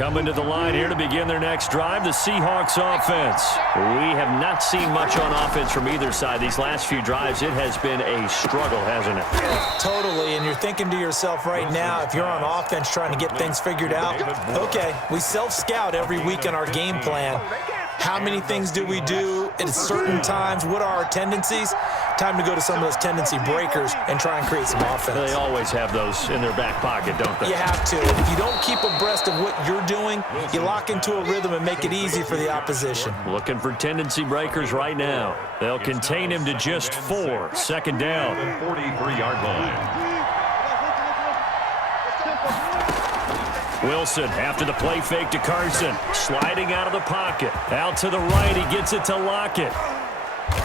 Coming to the line here to begin their next drive, the Seahawks offense. We have not seen much on offense from either side. These last few drives, it has been a struggle, hasn't it? Totally, and you're thinking to yourself right now, if you're on offense trying to get things figured out, okay, we self-scout every week on our game plan. How many things do we do at certain times? What are our tendencies? Time to go to some of those tendency breakers and try and create some offense. They always have those in their back pocket, don't they? You have to. And if you don't keep abreast of what you're doing, you lock into a rhythm and make it easy for the opposition. Looking for tendency breakers right now. They'll contain him to just 4. Second down. 43-yard line. Wilson after the play fake to Carson. Sliding out of the pocket. Out to the right. He gets it to Lockett.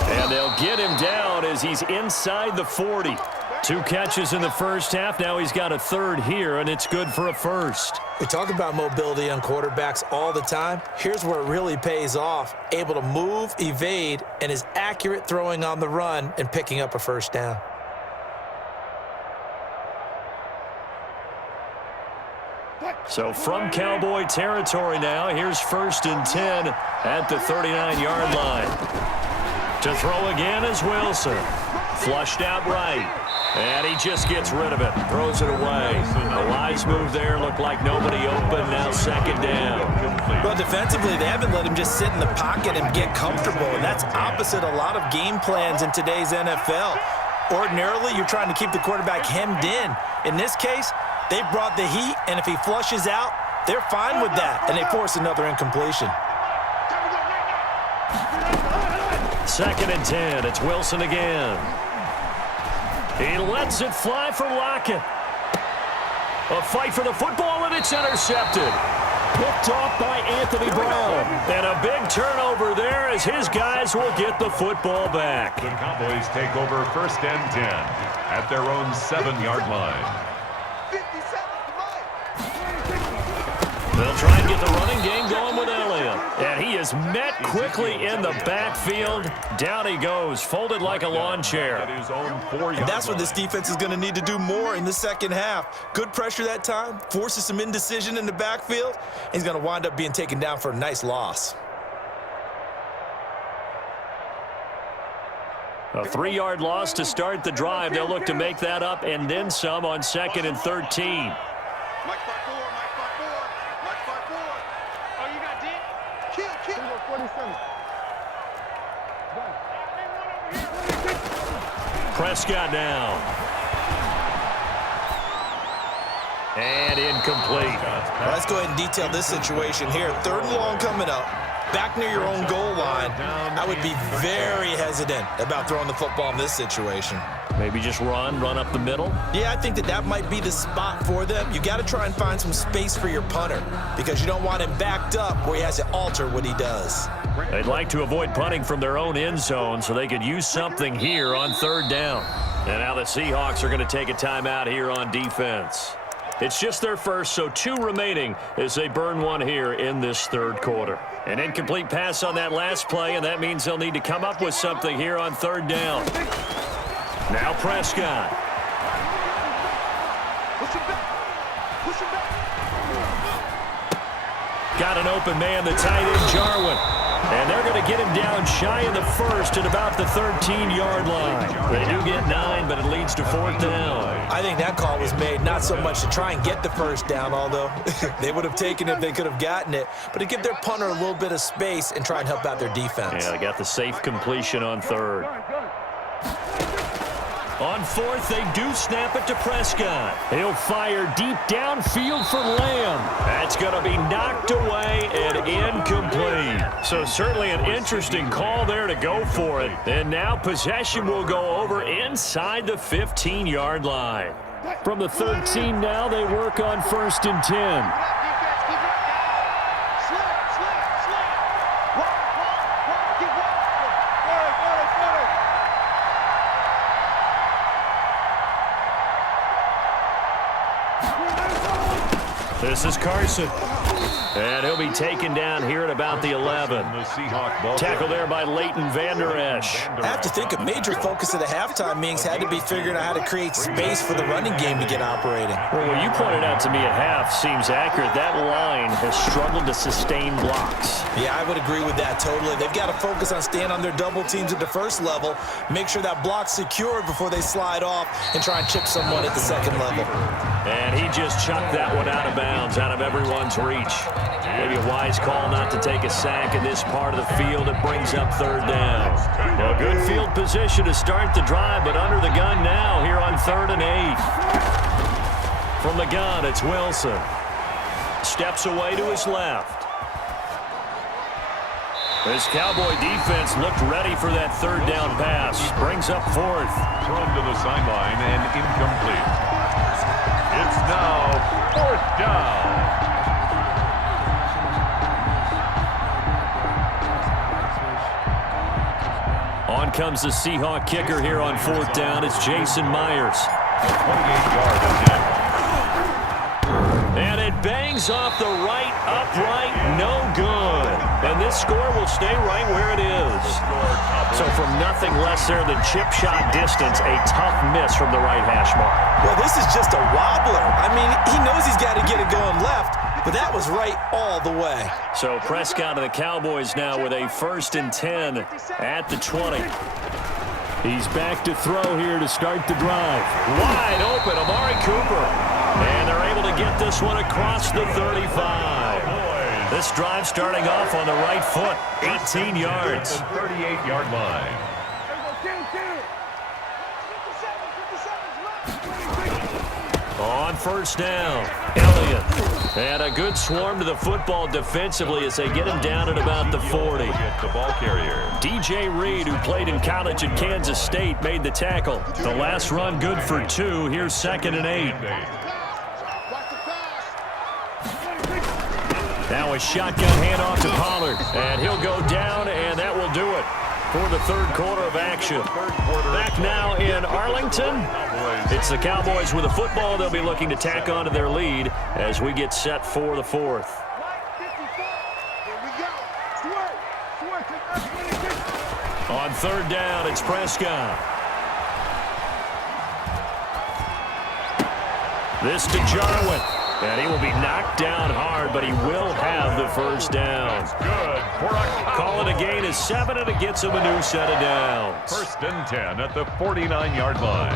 And they'll get him down as he's inside the 40. 2 catches in the first half. Now he's got a third here, and it's good for a first. We talk about mobility on quarterbacks all the time. Here's where it really pays off. Able to move, evade, and is accurate throwing on the run and picking up a first down. So from Cowboy territory now, here's 1st and 10 at the 39-yard line. To throw again is Wilson. Flushed out right. And he just gets rid of it. Throws it away. A wise move there. Looked like nobody open. Now second down. Well, defensively, they haven't let him just sit in the pocket and get comfortable. And that's opposite a lot of game plans in today's NFL. Ordinarily, you're trying to keep the quarterback hemmed in. In this case, they brought the heat, and if he flushes out, they're fine with that, and they force another incompletion. 2nd and 10. It's Wilson again. He lets it fly for Lockett. A fight for the football, and it's intercepted. Picked off by Anthony Brown. And a big turnover there as his guys will get the football back. The Cowboys take over 1st and 10 at their own 7-yard line. They'll try and get the running game going with Elliott. And he is met quickly in the backfield. Down he goes, folded like a lawn chair. And that's what this defense is going to need to do more in the second half. Good pressure that time, forces some indecision in the backfield. He's going to wind up being taken down for a nice loss. A 3-yard loss to start the drive. They'll look to make that up and then some on 2nd and 13. Prescott now. And incomplete. Well, let's go ahead and detail this situation here. 3rd and long coming up. Back near your own goal line. I would be very hesitant about throwing the football in this situation. Maybe just run up the middle? Yeah, I think that might be the spot for them. You got to try and find some space for your punter because you don't want him backed up where he has to alter what he does. They'd like to avoid punting from their own end zone so they could use something here on 3rd down. And now the Seahawks are going to take a timeout here on defense. It's just their first, so 2 remaining as they burn one here in this 3rd quarter. An incomplete pass on that last play, and that means they'll need to come up with something here on 3rd down. Now Prescott. Got an open man, the tight end, Jarwin. And they're going to get him down shy of the 1st at about the 13-yard line. They do get 9, but it leads to 4th down. I think that call was made not so much to try and get the first down, although they would have taken it if they could have gotten it, but to give their punter a little bit of space and try and help out their defense. Yeah, they got the safe completion on 3rd. On 4th, they do snap it to Prescott. He'll fire deep downfield for Lamb. That's going to be knocked away and incomplete. So certainly an interesting call there to go for it. And now possession will go over inside the 15-yard line. From the 13 now, they work on 1st and 10. This is Carson. And he'll be taken down here at about the 11. Tackle there by Leighton Vander Esch. I have to think a major focus of the halftime meetings had to be figuring out how to create space for the running game to get operating. Well, what you pointed out to me at half seems accurate. That line has struggled to sustain blocks. Yeah, I would agree with that totally. They've got to focus on staying on their double teams at the first level, make sure that block's secured before they slide off and try and chip someone at the second level. And he just chucked that one out of bounds, out of everyone's reach. Maybe a wise call not to take a sack in this part of the field. It brings up third down. A good field position to start the drive, but under the gun now here on 3rd and 8. From the gun, it's Wilson. Steps away to his left. This Cowboy defense looked ready for that third down pass. Brings up 4th. Thrown to the sideline and incomplete. It's now 4th down. On comes the Seahawk kicker here on 4th down. It's Jason Myers. 28-yard attempt. And it bangs off the right upright. No good. And this score will stay right where it is. So from nothing less there than chip shot distance, a tough miss from the right hash mark. Well, this is just a wobbler. I mean, he knows he's got to get it going left, but that was right all the way. So Prescott and the Cowboys now with a 1st and 10 at the 20. He's back to throw here to start the drive. Wide open, Amari Cooper. And they're able to get this one across the 35. This drive starting off on the right foot, 18 yards. 38-yard line. On 1st down, Elliott. And a good swarm to the football defensively as they get him down at about the 40. The ball carrier. DJ Reed, who played in college at Kansas State, made the tackle. The last run good for 2. Here's 2nd and 8. Now a shotgun handoff to Pollard. And he'll go down, and that will do it for the 3rd quarter of action. Back now in Arlington. It's the Cowboys with a football. They'll be looking to tack on to their lead as we get set for the 4th. On 3rd down, it's Prescott. This to Jarwin. And he will be knocked down hard, but he will have the 1st down. Good for a Call it a gain of 7, and it gets him a new set of downs. 1st and 10 at the 49-yard line.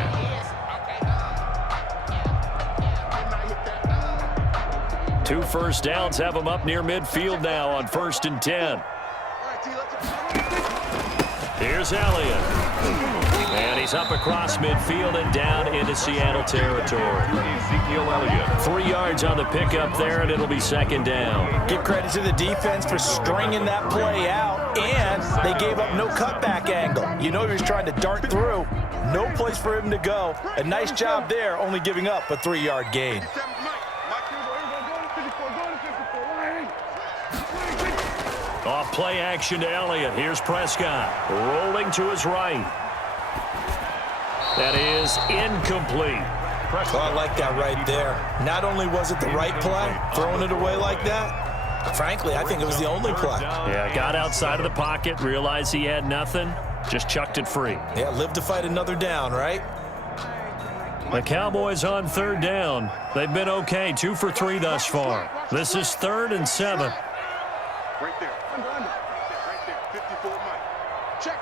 2 first downs have him up near midfield now on 1st and 10. Here's Elliott. And he's up across midfield and down into Seattle territory. Ezekiel Elliott. 3 yards on the pickup there, and it'll be 2nd down. Give credit to the defense for stringing that play out, and they gave up no cutback angle. You know he was trying to dart through. No place for him to go. A nice job there, only giving up a 3-yard gain. Off play action to Elliott. Here's Prescott. Rolling to his right. That is incomplete. Oh, I like that right there. Not only was it the right play, throwing it away like that, frankly, I think it was the only play. Yeah, got outside of the pocket, realized he had nothing, just chucked it free. Yeah, live to fight another down, right? The Cowboys on 3rd down. They've been okay, 2 for 3 thus far. This is 3rd and 7. Right there. Right there. 54 Mike. Check.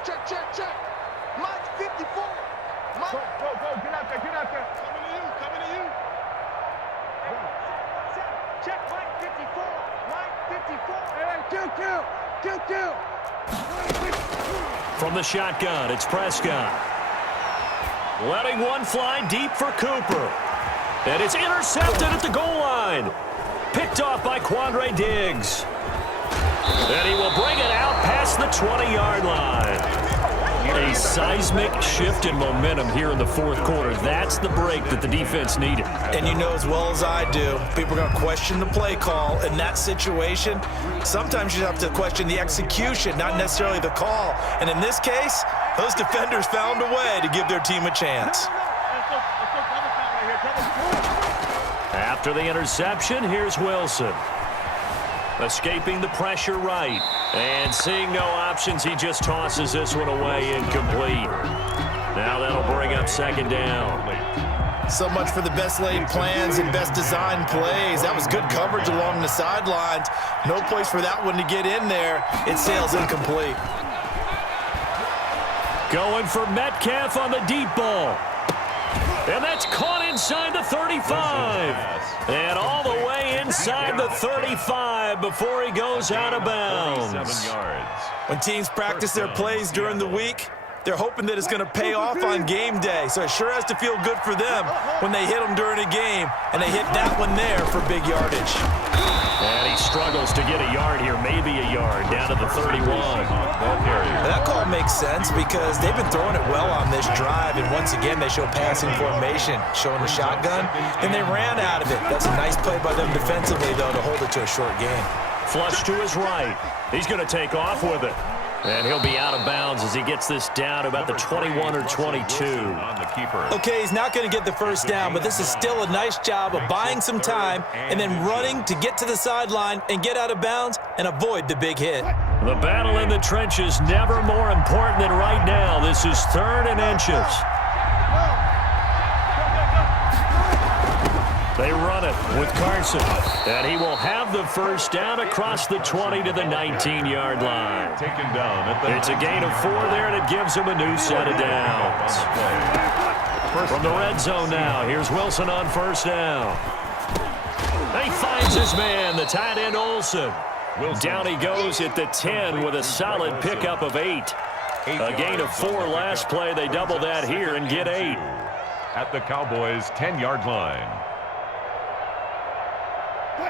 Mike 54. Mike. Go. Get out there. Coming to you. Check Mike 54. Mike 54. Hey, kill. From the shotgun, it's Prescott. Letting one fly deep for Cooper. And it's intercepted at the goal line. Picked off by Quandre Diggs. And he will bring it out past the 20-yard line. A seismic shift in momentum here in the 4th quarter. That's the break that the defense needed. And you know as well as I do, people are going to question the play call. In that situation, sometimes you have to question the execution, not necessarily the call. And in this case, those defenders found a way to give their team a chance. After the interception, here's Wilson. Escaping the pressure right. And seeing no options, he just tosses this one away incomplete. Now that'll bring up second down. So much for the best laid plans and best designed plays. That was good coverage along the sidelines. No place for that one to get in there. It sails incomplete. Going for Metcalf on the deep ball. And that's caught inside the 35. And all the way inside the 35 before he goes out of bounds. When teams practice their plays during the week, they're hoping that it's going to pay off on game day. So it sure has to feel good for them when they hit them during a game. And they hit that one there for big yardage. And he struggles to get a yard here, maybe a yard, down to the 31. That call makes sense because they've been throwing it well on this drive, and once again they show passing formation, showing the shotgun, and they ran out of it. That's a nice play by them defensively, though, to hold it to a short gain. Flush to his right. He's going to take off with it. And he'll be out of bounds as he gets this down to about the 21 or 22. Okay, he's not going to get the first down, but this is still a nice job of buying some time and then running to get to the sideline and get out of bounds and avoid the big hit. The battle in the trenches never more important than right now. This is 3rd and inches. They run it with Carson, and he will have the first down across the 20 to the 19-yard line. It's a gain of 4 there, and it gives him a new set of downs. From the red zone now, here's Wilson on first down. He finds his man, the tight end Olsen. Down he goes at the 10 with a solid pickup of 8. A gain of 4 last play. They double that here and get 8. At the Cowboys' 10-yard line.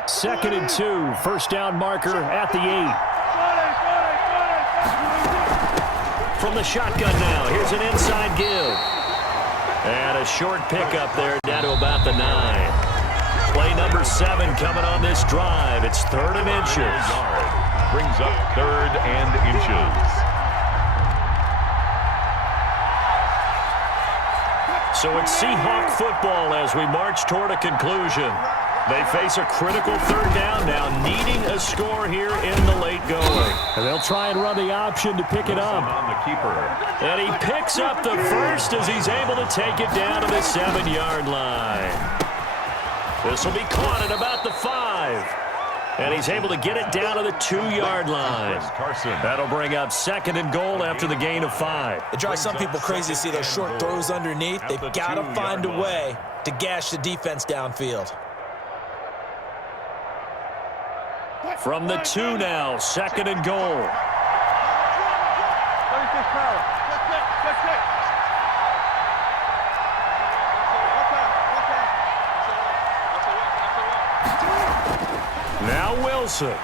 2nd and 2, first down marker at the 8. From the shotgun now, here's an inside give. And a short pickup there down to about the 9. Play number 7 coming on this drive. It's 3rd and inches. Brings up 3rd and inches. So it's Seahawk football as we march toward a conclusion. They face a critical 3rd down now, needing a score here in the late going. And they'll try and run the option to pick it up. On the keeper. And he picks up the first as he's able to take it down to the 7-yard line. This will be caught at about the 5. And he's able to get it down to the 2-yard line. That'll bring up 2nd and goal after the gain of 5. It drives some people crazy to see those short throws underneath. They've got to find a way to gash the defense downfield. From the 2 now, 2nd and goal. Now Wilson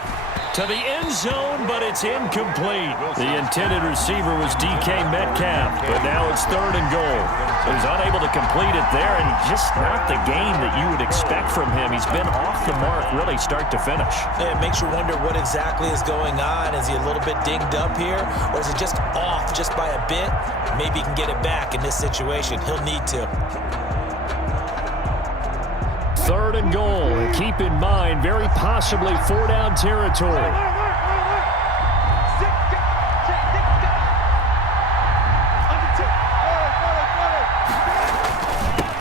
to the end zone, but it's incomplete. The intended receiver was DK Metcalf, but now it's 3rd and goal. So he's unable to complete it there, and just not the game that you would expect from him. He's been off the mark really start to finish. Yeah, it makes you wonder what exactly is going on. Is he a little bit dinged up here, or is it just off just by a bit? Maybe he can get it back in this situation. He'll need to. 3rd and goal. Keep in mind, very possibly 4-down territory.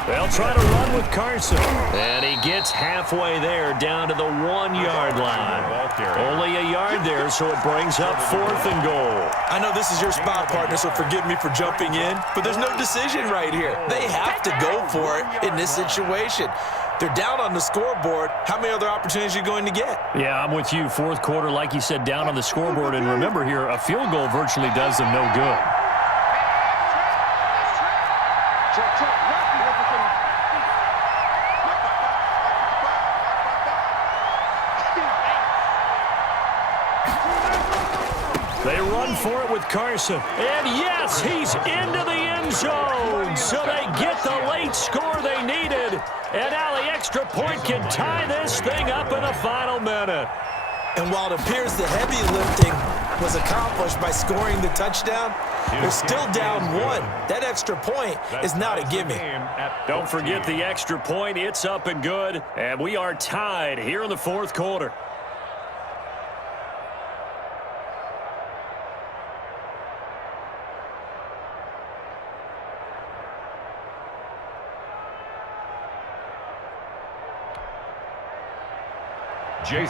They'll try to run with Carson. And he gets halfway there down to the 1-yard line. Only a yard there, so it brings up 4th and goal. I know this is your spot, partner, so forgive me for jumping in, but there's no decision right here. They have to go for it in this situation. They're down on the scoreboard. How many other opportunities are you going to get? Yeah, I'm with you. 4th quarter, like you said, down on the scoreboard. And remember here, a field goal virtually does them no good. They run for it with Carson. And yes, he's into the end zone. So they get the late score they needed. And now the extra point can tie this thing up in the final minute. And while it appears the heavy lifting was accomplished by scoring the touchdown, they're still down 1. That extra point is not a gimme. Don't forget the extra point. It's up and good. And we are tied here in the 4th quarter. Jason.